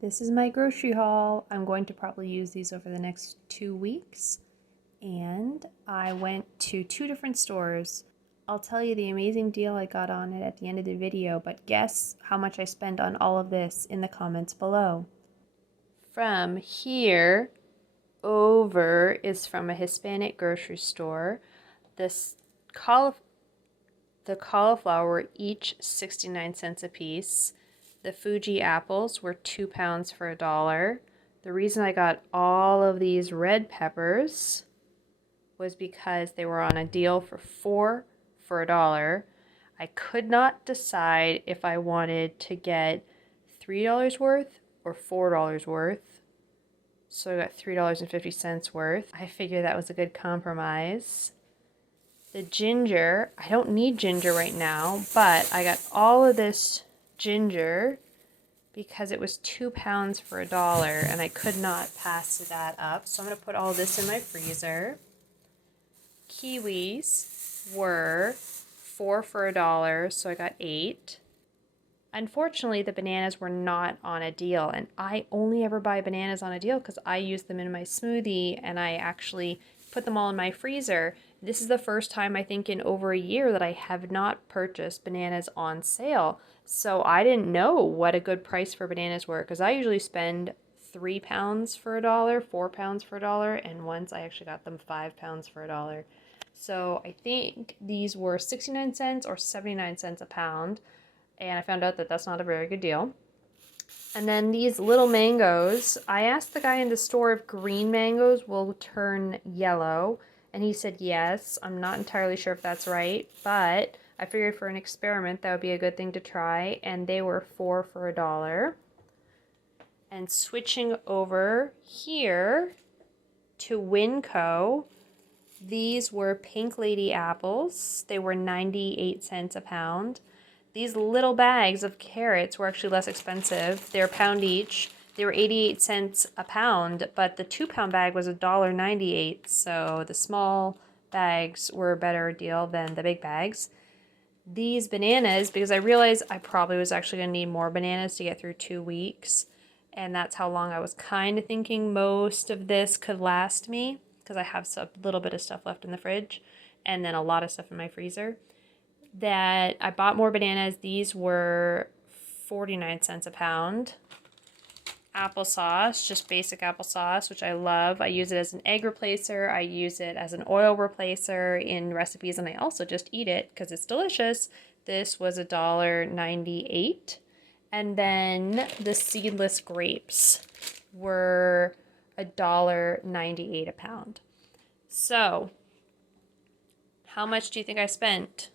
This is my grocery haul. I'm going to probably use these over the next 2 weeks. And I went to 2 different stores. I'll tell you the amazing deal I got on it at the end of the video, but guess how much I spent on all of this in the comments below. From here over is from a Hispanic grocery store. The cauliflower were each 69 cents a piece. The Fuji apples were 2 pounds for $1. The reason I got all of these red peppers was because they were on a deal for 4 for $1. I could not decide if I wanted to get $3 worth or $4 worth. So I got $3.50 worth. I figured that was a good compromise. The ginger, I don't need ginger right now, but I got all of this ginger because it was 2 pounds for $1 and I could not pass that up. So I'm going to put all this in my freezer. Kiwis were 4 for $1, so I got 8. Unfortunately, the bananas were not on a deal, and I only ever buy bananas on a deal because I use them in my smoothie and I actually put them all in my freezer. This is the first time I think in over a year that I have not purchased bananas on sale. So I didn't know what a good price for bananas were because I usually spend 3 pounds for $1, 4 pounds for $1, and once I actually got them 5 pounds for $1. So I think these were 69 cents or 79 cents a pound, and I found out that that's not a very good deal. And then these little mangoes, I asked the guy in the store if green mangoes will turn yellow, and he said yes. I'm not entirely sure if that's right, but I figured for an experiment that would be a good thing to try, and they were 4 for $1. And switching over here to Winco, these were Pink Lady apples. They were 98 cents a pound. These little bags of carrots were actually less expensive. They're a pound each. They were 88 cents a pound, but the 2-pound bag was $1.98, so the small bags were a better deal than the big bags. These bananas, because I realized I probably was actually going to need more bananas to get through 2 weeks, and that's how long I was kind of thinking most of this could last me, because I have a little bit of stuff left in the fridge, and then a lot of stuff in my freezer. That I bought more bananas. These were 49 cents a pound. Applesauce, just basic applesauce, which I love. I use it as an egg replacer. I use it as an oil replacer in recipes, and I also just eat it because it's delicious. This was $1.98. And then the seedless grapes were $1.98 a pound. So, how much do you think I spent?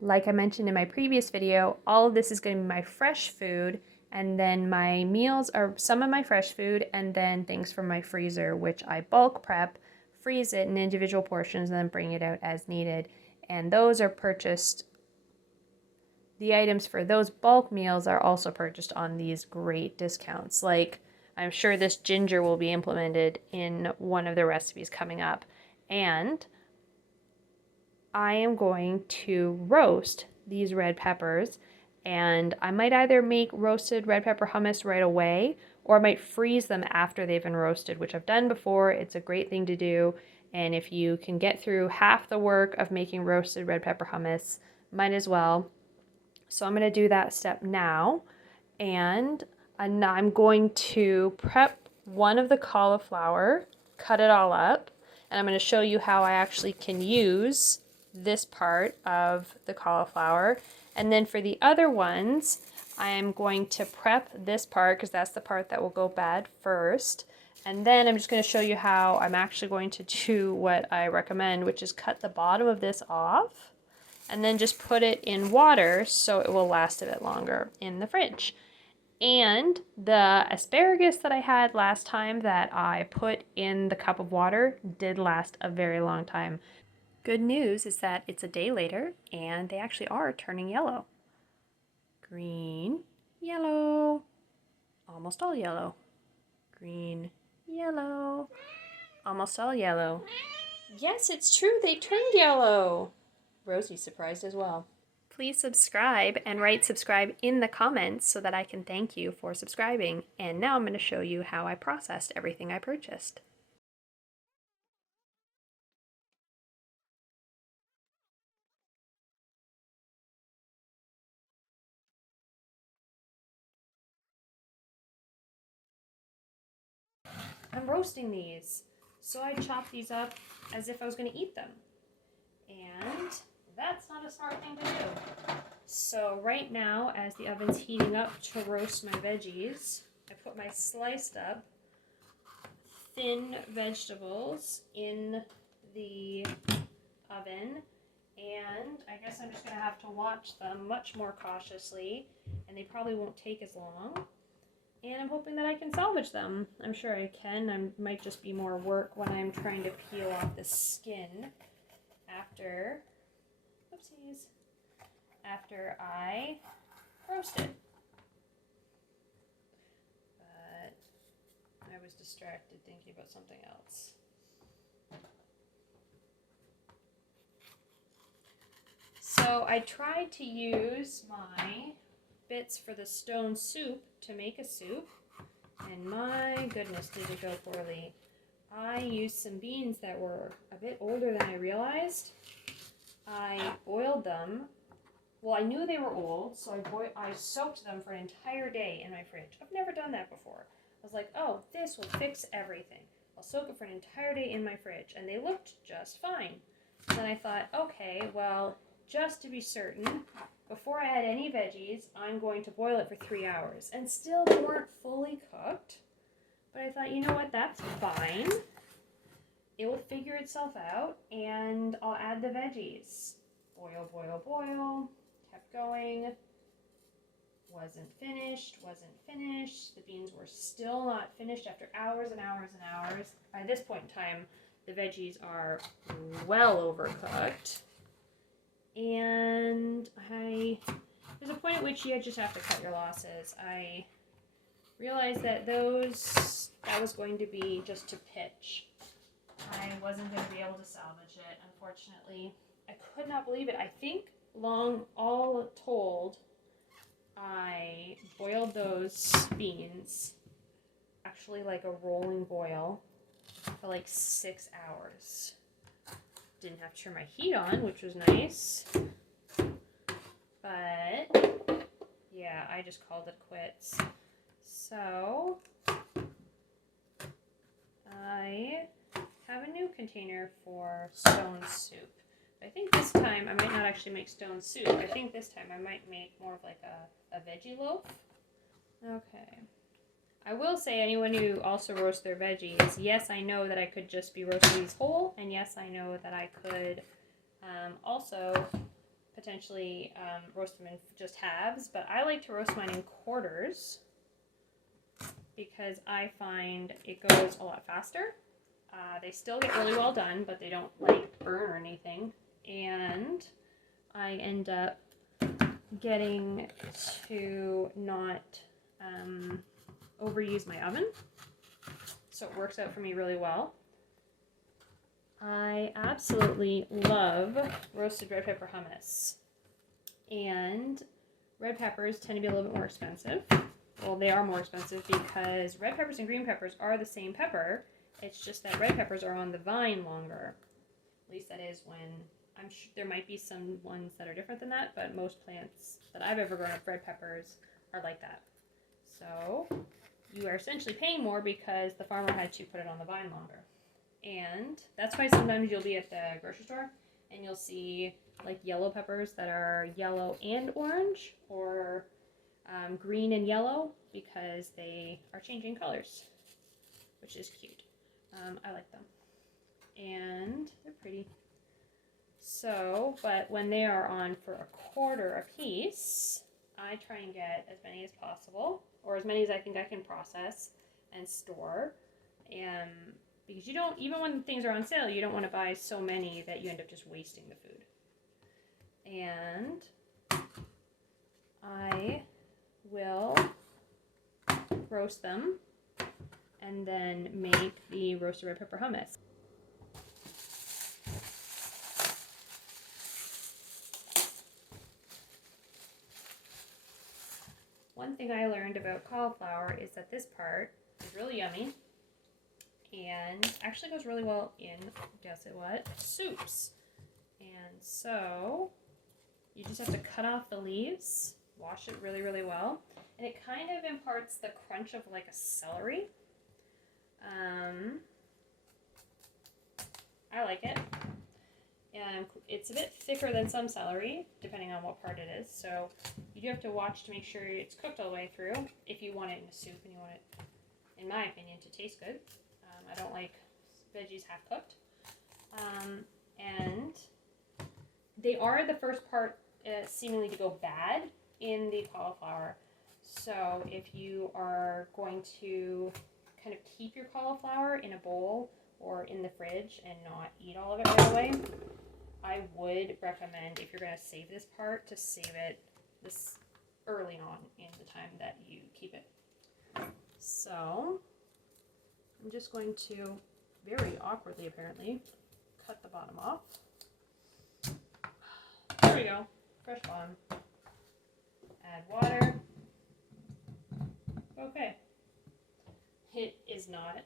Like I mentioned in my previous video, all of this is going to be my fresh food, and then my meals are some of my fresh food and then things from my freezer, which I bulk prep, freeze it in individual portions, and then bring it out as needed. And those are purchased, the items for those bulk meals are also purchased on these great discounts. Like, I'm sure this ginger will be implemented in one of the recipes coming up. And I am going to roast these red peppers, and I might either make roasted red pepper hummus right away, or I might freeze them after they've been roasted, which I've done before. It's a great thing to do, and if you can get through half the work of making roasted red pepper hummus, might as well. So I'm going to do that step now, and I'm going to prep one of the cauliflower, cut it all up, and I'm going to show you how I actually can use this part of the cauliflower. And then for the other ones, I am going to prep this part because that's the part that will go bad first. And then I'm just going to show you how I'm actually going to do what I recommend, which is cut the bottom of this off and then just put it in water so it will last a bit longer in the fridge. And the asparagus that I had last time that I put in the cup of water did last a very long time. Good news is that it's a day later and they actually are turning yellow. Green, yellow, almost all yellow. Green, yellow, almost all yellow. Yes, it's true, they turned yellow. Rosie's surprised as well. Please subscribe and write subscribe in the comments so that I can thank you for subscribing. And now I'm going to show you how I processed everything I purchased. I'm roasting these, so I chopped these up as if I was going to eat them. And that's not a smart thing to do. So right now, as the oven's heating up to roast my veggies, I put my sliced up thin vegetables in the oven, and I guess I'm just going to have to watch them much more cautiously, and they probably won't take as long. And I'm hoping that I can salvage them. I'm sure I can. It might just be more work when I'm trying to peel off the skin after, oopsies, after I roast it. But I was distracted thinking about something else. So I tried to use my bits for the stone soup to make a soup, and my goodness, did it go poorly. I used some beans that were a bit older than I realized. I boiled them. Well, I knew they were old, so I soaked them for an entire day in my fridge. I've never done that before. I was like, oh, this will fix everything. I'll soak it for an entire day in my fridge, and they looked just fine. Then I thought, okay, well, just to be certain, before I add any veggies, I'm going to boil it for 3 hours. And still they weren't fully cooked. But I thought, you know what, that's fine. It will figure itself out, and I'll add the veggies. Boil, boil, boil. Kept going. Wasn't finished. The beans were still not finished after hours and hours and hours. By this point in time, the veggies are well overcooked. And there's a point at which you just have to cut your losses. I realized that that was going to be just to pitch. I wasn't going to be able to salvage it, unfortunately. I could not believe it. I think all told, I boiled those beans, actually like a rolling boil, for like 6 hours. Didn't have to turn my heat on, which was nice. But yeah, I just called it quits. So I have a new container for stone soup. I think this time I might not actually make stone soup. I think this time I might make more of like a veggie loaf. Okay. I will say, anyone who also roasts their veggies, yes, I know that I could just be roasting these whole, and yes, I know that I could also potentially roast them in just halves, but I like to roast mine in quarters because I find it goes a lot faster. They still get really well done, but they don't like burn or anything, and I end up getting to not overuse my oven, so it works out for me really well. I absolutely love roasted red pepper hummus, and red peppers tend to be a little bit more expensive. Well, they are more expensive because red peppers and green peppers are the same pepper. It's just that red peppers are on the vine longer. At least that is when, I'm sure there might be some ones that are different than that, but most plants that I've ever grown up, red peppers, are like that. So you are essentially paying more because the farmer had to put it on the vine longer. And that's why sometimes you'll be at the grocery store and you'll see like yellow peppers that are yellow and orange, or green and yellow, because they are changing colors, which is cute. I like them. And they're pretty. So, but when they are on for a quarter a piece, I try and get as many as possible, or as many as I think I can process and store. And because you don't, even when things are on sale, you don't want to buy so many that you end up just wasting the food. And I will roast them and then make the roasted red pepper hummus. one thing I learned about cauliflower is that this part is really yummy and actually goes really well in, guess it what, soups. And so you just have to cut off the leaves, wash it really, really well, and it kind of imparts the crunch of like a celery. I like it. And it's a bit thicker than some celery, depending on what part it is. So you do have to watch to make sure it's cooked all the way through if you want it in a soup and you want it, in my opinion, to taste good. I don't like veggies half cooked. And they are the first part seemingly to go bad in the cauliflower. So if you are going to kind of keep your cauliflower in a bowl or in the fridge and not eat all of it right away, I would recommend, if you're going to save this part, to save it this early on in the time that you keep it. So I'm just going to, very awkwardly apparently, cut the bottom off. There we go, fresh bottom. Add water. Okay. It is not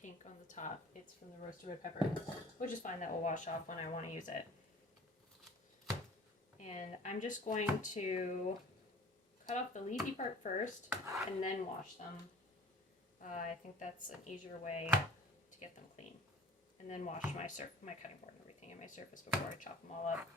pink on the top. It's from the roasted red pepper, which is fine. That will wash off when I want to use it. And I'm just going to cut off the leafy part first and then wash them. I think that's an easier way to get them clean. And then wash my cutting board and everything and my surface before I chop them all up.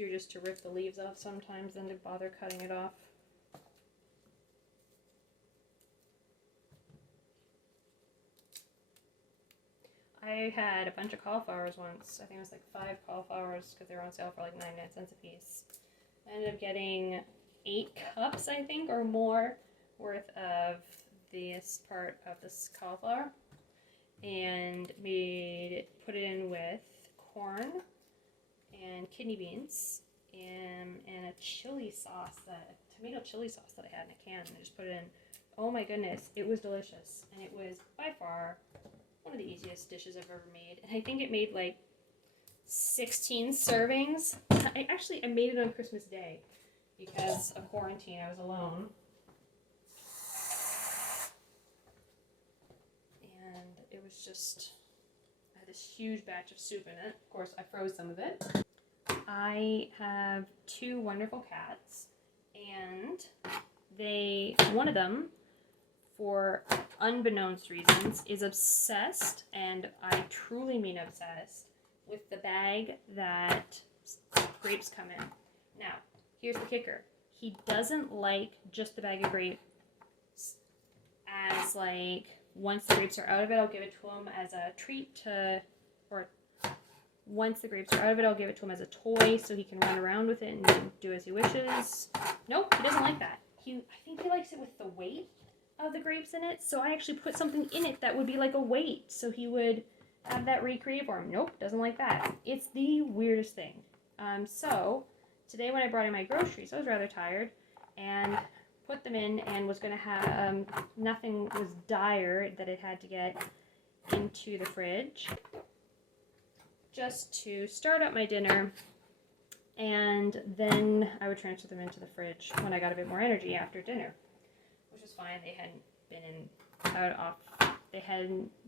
Easier just to rip the leaves off sometimes than to bother cutting it off. I had a bunch of cauliflowers once. I think it was like 5 cauliflowers because they were on sale for like 99 cents a piece. I ended up getting 8 cups, I think, or more worth of this part of this cauliflower, and put it in with corn and kidney beans and a chili sauce, tomato chili sauce that I had in a can. And I just put it in. Oh my goodness, it was delicious, and it was by far one of the easiest dishes I've ever made. And I think it made like 16 servings. I made it on Christmas Day because of quarantine. I was alone. And it was just, I had this huge batch of soup in it. Of course, I froze some of it. I have 2 wonderful cats, and one of them, for unbeknownst reasons, is obsessed, and I truly mean obsessed, with the bag that grapes come in. Now, here's the kicker. He doesn't like just the bag of grapes as like, once the grapes are out of it, I'll give it to him as a treat once the grapes are out of it, I'll give it to him as a toy so he can run around with it and do as he wishes. Nope, he doesn't like that. I think he likes it with the weight of the grapes in it, so I actually put something in it that would be like a weight, so he would have that recreate for him. Nope, doesn't like that. It's the weirdest thing. So today when I brought in my groceries, I was rather tired and put them in and was going to have, nothing was dire that it had to get into the fridge, just to start up my dinner, and then I would transfer them into the fridge when I got a bit more energy after dinner, which was fine. They hadn't been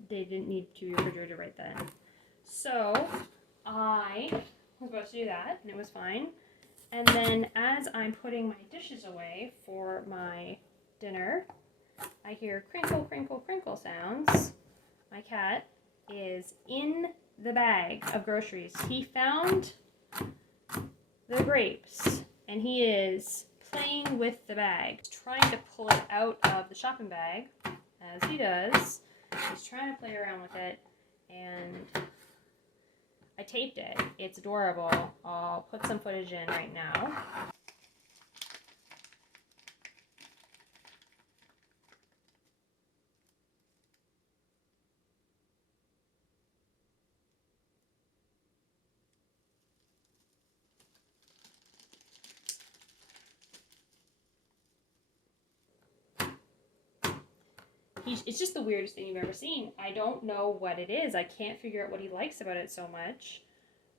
they didn't need to be refrigerated right then. So I was about to do that, and it was fine. And then as I'm putting my dishes away for my dinner, I hear crinkle, crinkle, crinkle sounds. My cat is in the bag of groceries. He found the grapes, and he is playing with the bag. He's trying to pull it out of the shopping bag, as he does. He's trying to play around with it, and I taped it. It's adorable. I'll put some footage in right now. it's just the weirdest thing you've ever seen. I don't know what it is. I can't figure out what he likes about it so much.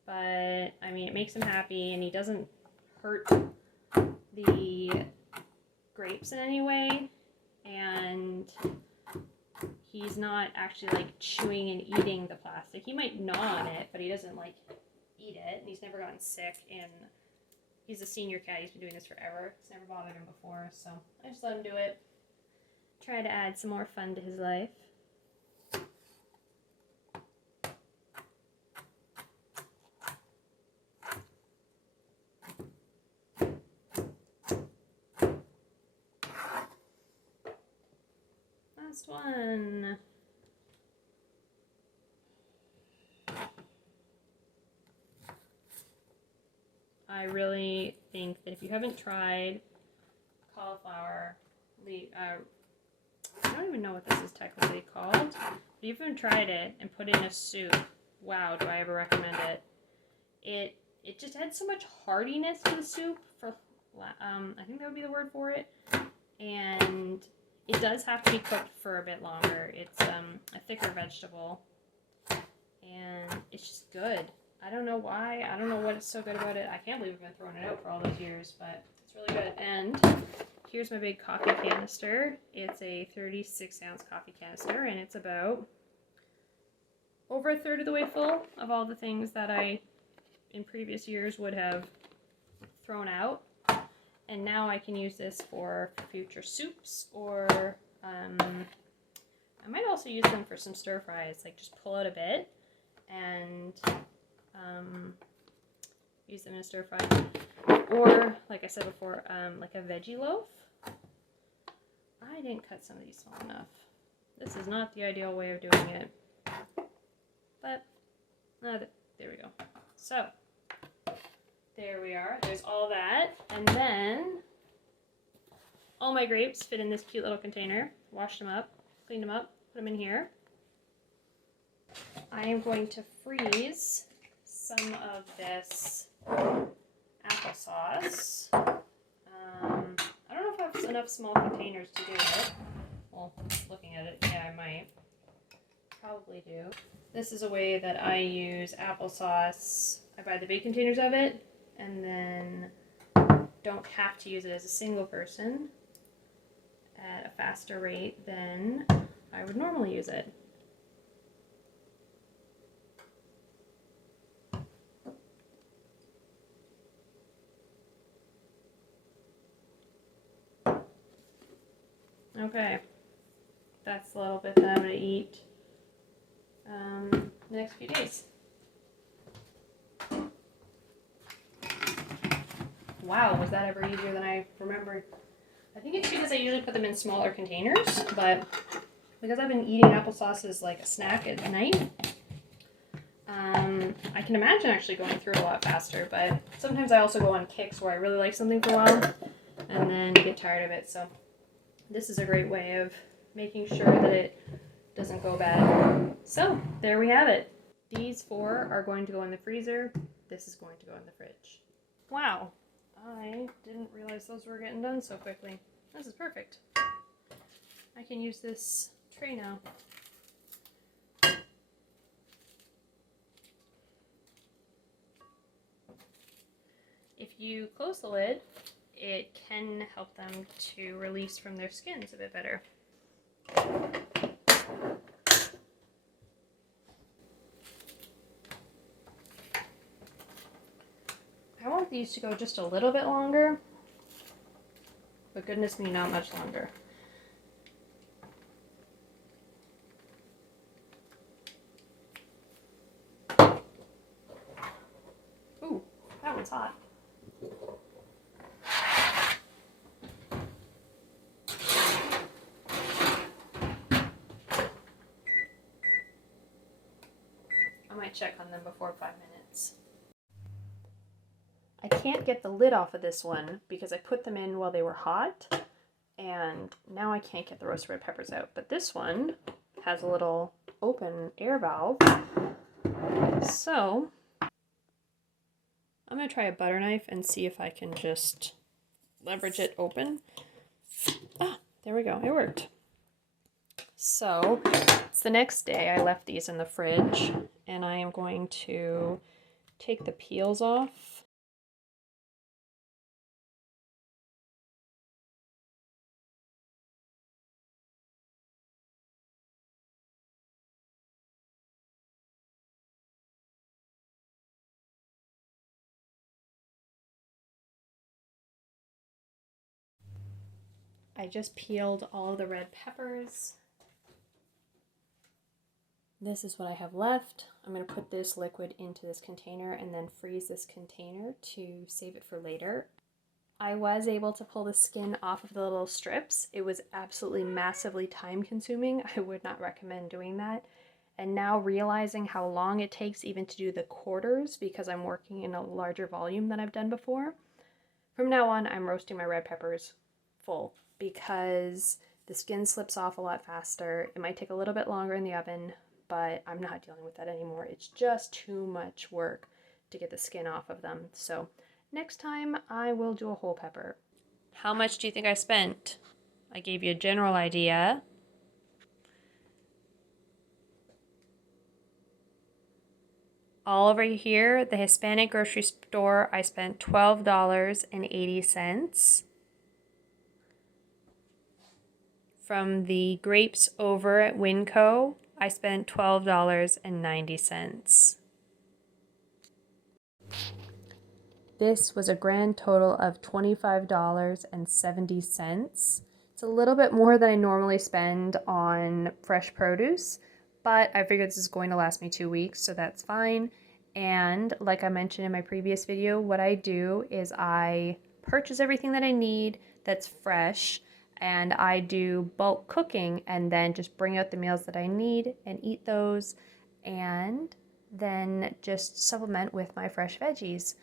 But, I mean, it makes him happy, and he doesn't hurt the grapes in any way. And he's not actually, like, chewing and eating the plastic. He might gnaw on it, but he doesn't, like, eat it. And he's never gotten sick. And he's a senior cat. He's been doing this forever. It's never bothered him before. So I just let him do it. Try to add some more fun to his life. Last one. I really think that if you haven't tried cauliflower, I don't even know what this is technically called, but if you haven't tried it and put it in a soup, wow, do I ever recommend it. It just adds so much heartiness to the soup, I think that would be the word for it, and it does have to be cooked for a bit longer. It's a thicker vegetable, and it's just good. I don't know why. I don't know what is so good about it. I can't believe I've been throwing it out for all those years, but it's really good. And here's my big coffee canister. It's a 36-ounce coffee canister, and it's about over a third of the way full of all the things that I, in previous years, would have thrown out. And now I can use this for future soups, or I might also use them for some stir fries. Like, just pull out a bit and use them in a stir fry, or like I said before, like a veggie loaf. I didn't cut some of these small enough. This is not the ideal way of doing it, but there we go. So there we are. There's all that, and then all my grapes fit in this cute little container. Washed them up, cleaned them up, put them in here. I am going to freeze some of this applesauce. I don't know if I have enough small containers to do it. Well, looking at it, yeah, I might. Probably do. This is a way that I use applesauce. I buy the big containers of it, and then don't have to use it as a single person at a faster rate than I would normally use it. Okay, that's a little bit that I'm going to eat the next few days. Wow, was that ever easier than I remembered? I think it's because I usually put them in smaller containers, but because I've been eating applesauce as like a snack at night, I can imagine actually going through it a lot faster, but sometimes I also go on kicks where I really like something for a while and then get tired of it, so this is a great way of making sure that it doesn't go bad. So, there we have it. These 4 are going to go in the freezer. This is going to go in the fridge. Wow, I didn't realize those were getting done so quickly. This is perfect. I can use this tray now. If you close the lid, it can help them to release from their skins a bit better. I want these to go just a little bit longer, but goodness me, not much longer. Ooh, that one's hot. I might check on them before 5 minutes. I can't get the lid off of this one because I put them in while they were hot, and now I can't get the roasted red peppers out. But this one has a little open air valve, so I'm going to try a butter knife and see if I can just leverage it open. Ah, there we go. It worked. So it's the next day. I left these in the fridge, and I am going to take the peels off. I just peeled all of the red peppers. This is what I have left. I'm going to put this liquid into this container and then freeze this container to save it for later. I was able to pull the skin off of the little strips. It was absolutely massively time consuming. I would not recommend doing that. And now realizing how long it takes even to do the quarters, because I'm working in a larger volume than I've done before, from now on I'm roasting my red peppers full because the skin slips off a lot faster. It might take a little bit longer in the oven, but I'm not dealing with that anymore. It's just too much work to get the skin off of them. So next time I will do a whole pepper. How much do you think I spent? I gave you a general idea. All over here, the Hispanic grocery store, I spent $12.80. From the grapes over at Winco, I spent $12.90. This was a grand total of $25.70. It's a little bit more than I normally spend on fresh produce, but I figured this is going to last me 2 weeks, so that's fine. And like I mentioned in my previous video, what I do is I purchase everything that I need that's fresh, and I do bulk cooking and then just bring out the meals that I need and eat those, and then just supplement with my fresh veggies.